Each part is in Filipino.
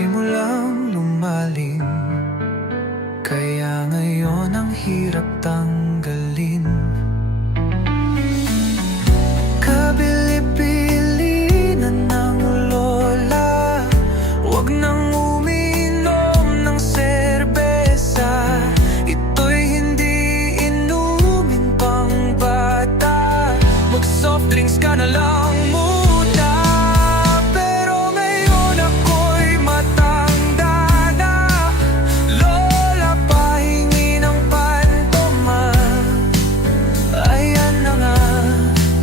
nagsimulang lumalim. Kaya ngayon ang hirap tanggalin. Kabili-bili na ng lola, huwag nang uminom ng serbesa. Ito'y hindi inumin pang bata. Mag-soft drinks ka na lang muna. Pero ngayon ako'y matanda na. Lola, pahingi ng pantoma. Ayan na nga,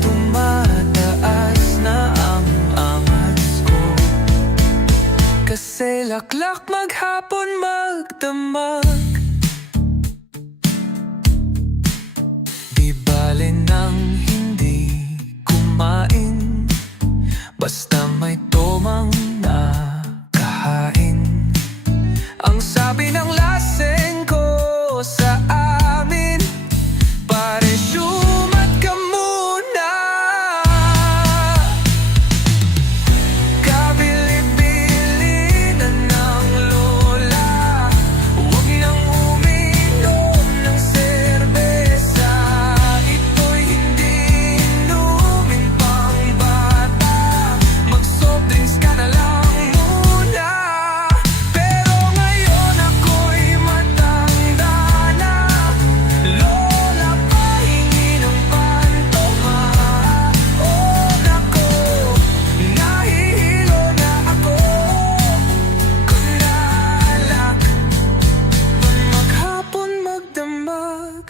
tumataas na ang angas ko. Kasi laklak maghapon magdamag. Di bale nang hindi kumain, basta may tomang nakahain. Ang sabi ng laseng ko sa amin, pare sumat ka muna. Kabili-bili na ng lola, huwag nang uminom ng serbesa. Ito'y hindi inumin pang bata. Mag-soft drinks ka na lang muna. Pero ngayon ako'y matanda na. Lola, pahingi ng pantoma. Oh nako, nahihilo na ako. Kunalak, maghapon magdamag.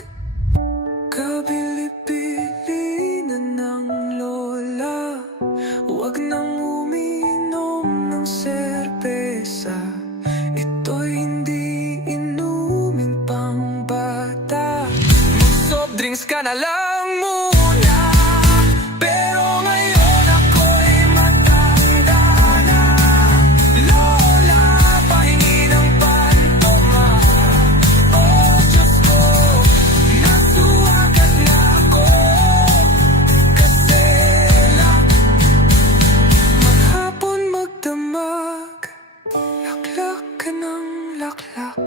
Kabili-bili na ng lola, huwag nang uminom ng serbesa. Ito'y hindi inumin pang bata. Mag-soft drinks ka na lang muna. Pero ngayon ako'y matanda na. Lola, pahingi ng pantoma. Oh Diyos ko, nasuwagat na ako. Kasi maghapon magdamag. Laklak ka ng laklak.